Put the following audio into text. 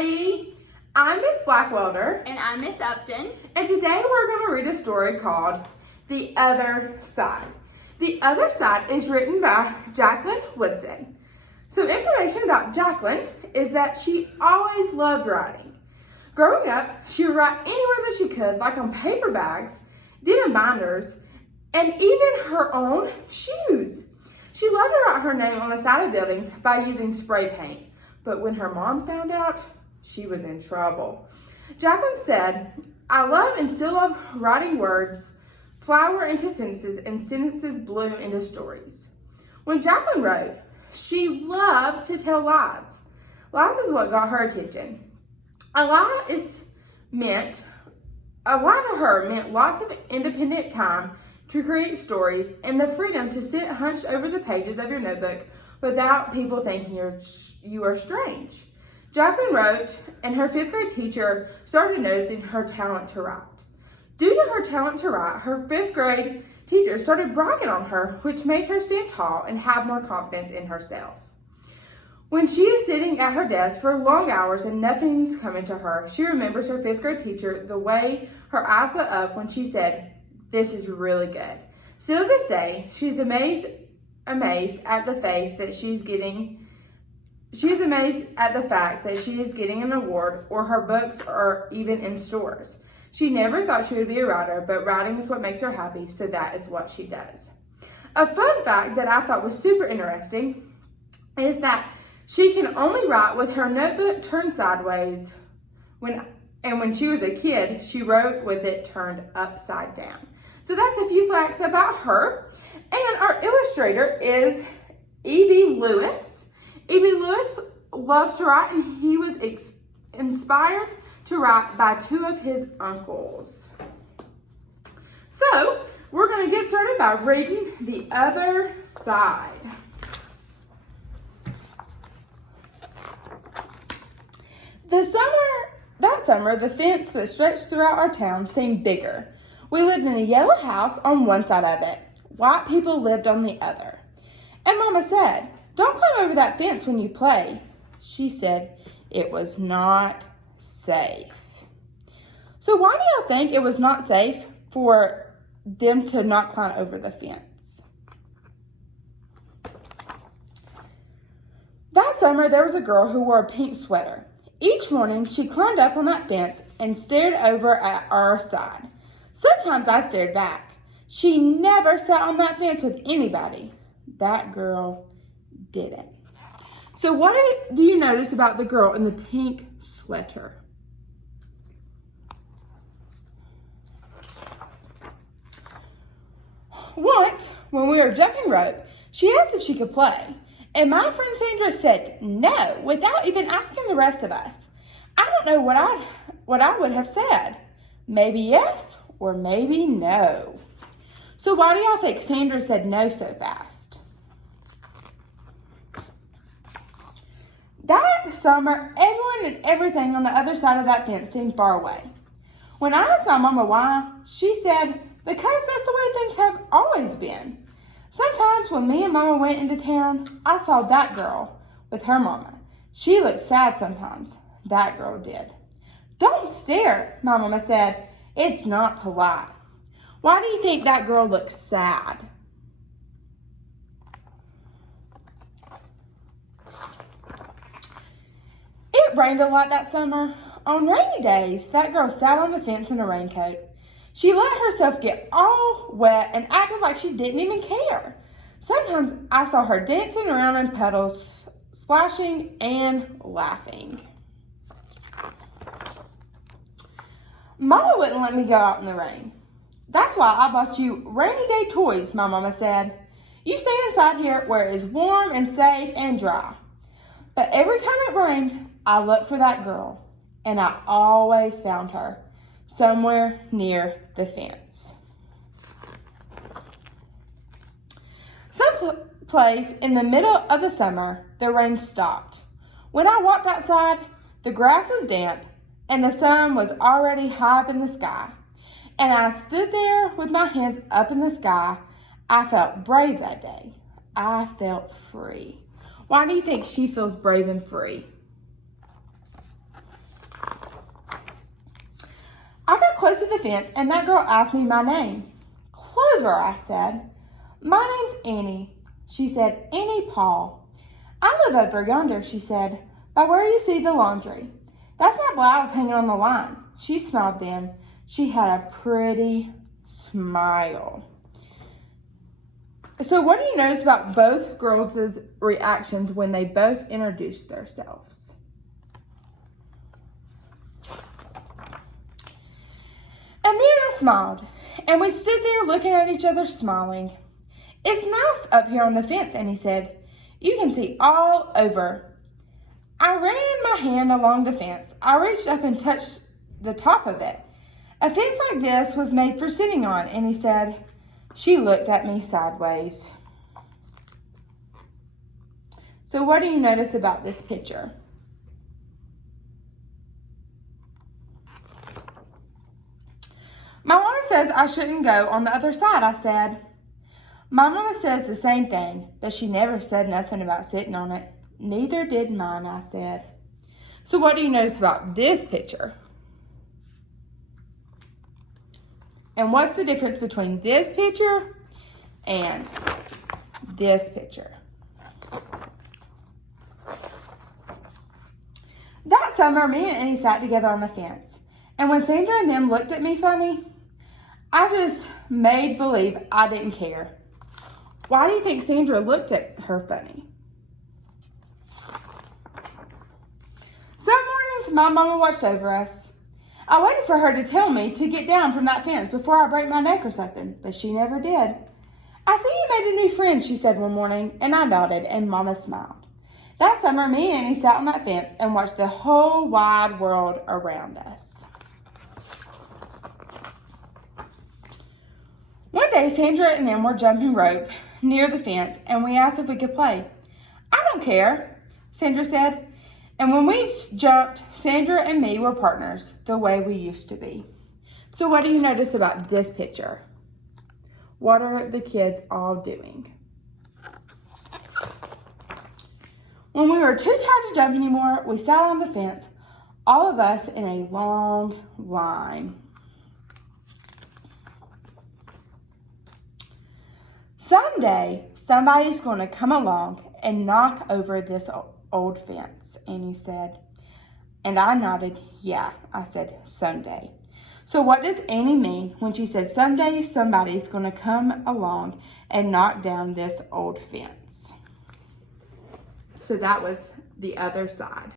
everybody. I'm Miss Blackwelder. And I'm Miss Upton. And today we're going to read a story called The Other Side. The Other Side is written by Jacqueline Woodson. Some information about Jacqueline is that she always loved writing. Growing up, she would write anywhere that she could, like on paper bags, denim binders, and even her own shoes. She loved to write her name on the side of buildings by using spray paint. But when her mom found out, she was in trouble. Jacqueline said, "I love and still love writing words, flower into sentences, and sentences bloom into stories." When Jacqueline wrote, she loved to tell lies. Lies is what got her attention. A lie to her meant lots of independent time to create stories and the freedom to sit hunched over the pages of your notebook without people thinking you are strange. Jacqueline wrote, and her 5th grade teacher started noticing her talent to write. Due to her talent to write, her 5th grade teacher started bragging on her, which made her stand tall and have more confidence in herself. When she is sitting at her desk for long hours and nothing's coming to her, she remembers her 5th grade teacher, the way her eyes lit up when she said, "This is really good." Still to this day, she's amazed at the fact that she is getting an award or her books are even in stores. She never thought she would be a writer, but writing is what makes her happy, so that is what she does. A fun fact that I thought was super interesting is that she can only write with her notebook turned sideways when she was a kid, she wrote with it turned upside down. So that's a few facts about her. And our illustrator is E.B. Lewis. E.B. Lewis loves to write, and he was inspired to write by 2 of his uncles. So we're going to get started by reading The Other Side. That summer, the fence that stretched throughout our town seemed bigger. We lived in a yellow house on one side of it. White people lived on the other. And Mama said, "Don't climb over that fence when you play." She said it was not safe. So why do y'all think it was not safe for them to not climb over the fence? That summer, there was a girl who wore a pink sweater. Each morning, she climbed up on that fence and stared over at our side. Sometimes I stared back. She never sat on that fence with anybody. That girl didn't. So what do you notice about the girl in the pink sweater? Once, when we were jumping rope, she asked if she could play. And my friend Sandra said no, without even asking the rest of us. I don't know what I would have said. Maybe yes or maybe no. So why do y'all think Sandra said no so fast? That summer, everyone and everything on the other side of that fence seemed far away. When I asked my mama why, she said, because that's the way things have always been. Sometimes when me and Mama went into town, I saw that girl with her mama. She looked sad sometimes. That girl did. "Don't stare," my mama said. "It's not polite." Why do you think that girl looked sad? It rained a lot that summer. On rainy days, that girl sat on the fence in a raincoat. She let herself get all wet and acted like she didn't even care. Sometimes I saw her dancing around in puddles, splashing and laughing. Mama wouldn't let me go out in the rain. "That's why I bought you rainy day toys," my mama said. "You stay inside here where it is warm and safe and dry." But every time it rained, I looked for that girl, and I always found her somewhere near the fence. Some place in the middle of the summer, the rain stopped. When I walked outside, the grass was damp and the sun was already high up in the sky. And I stood there with my hands up in the sky. I felt brave that day. I felt free. Why do you think she feels brave and free? I got close to the fence and that girl asked me my name. Clover, I said. My name's Annie. She said, Annie Paul. I live over yonder, she said, by where you see the laundry. That's my blouse hanging on the line. She smiled then. She had a pretty smile. So what do you notice about both girls' reactions when they both introduced themselves? And then I smiled, and we stood there looking at each other smiling. It's nice up here on the fence, Annie said. You can see all over. I ran my hand along the fence. I reached up and touched the top of it. A fence like this was made for sitting on, Annie said. She looked at me sideways. So what do you notice about this picture? My mama says I shouldn't go on the other side, I said. My mama says the same thing, but she never said nothing about sitting on it. Neither did mine, I said. So what do you notice about this picture? And what's the difference between this picture and this picture? That summer, me and Annie sat together on the fence. And when Sandra and them looked at me funny, I just made believe I didn't care. Why do you think Sandra looked at her funny? Some mornings, my mama watched over us. I waited for her to tell me to get down from that fence before I break my neck or something, but she never did. I see you made a new friend, she said one morning, and I nodded, and Mama smiled. That summer, me and Annie sat on that fence and watched the whole wide world around us. One day, Sandra and them were jumping rope near the fence, and we asked if we could play. I don't care, Sandra said. And when we jumped, Sandra and me were partners the way we used to be. So what do you notice about this picture? What are the kids all doing? When we were too tired to jump anymore, we sat on the fence, all of us in a long line. Someday, somebody's going to come along and knock over this old fence, Annie said. And I nodded, yeah, I said, someday. So what does Annie mean when she said someday somebody's going to come along and knock down this old fence? So that was the other side.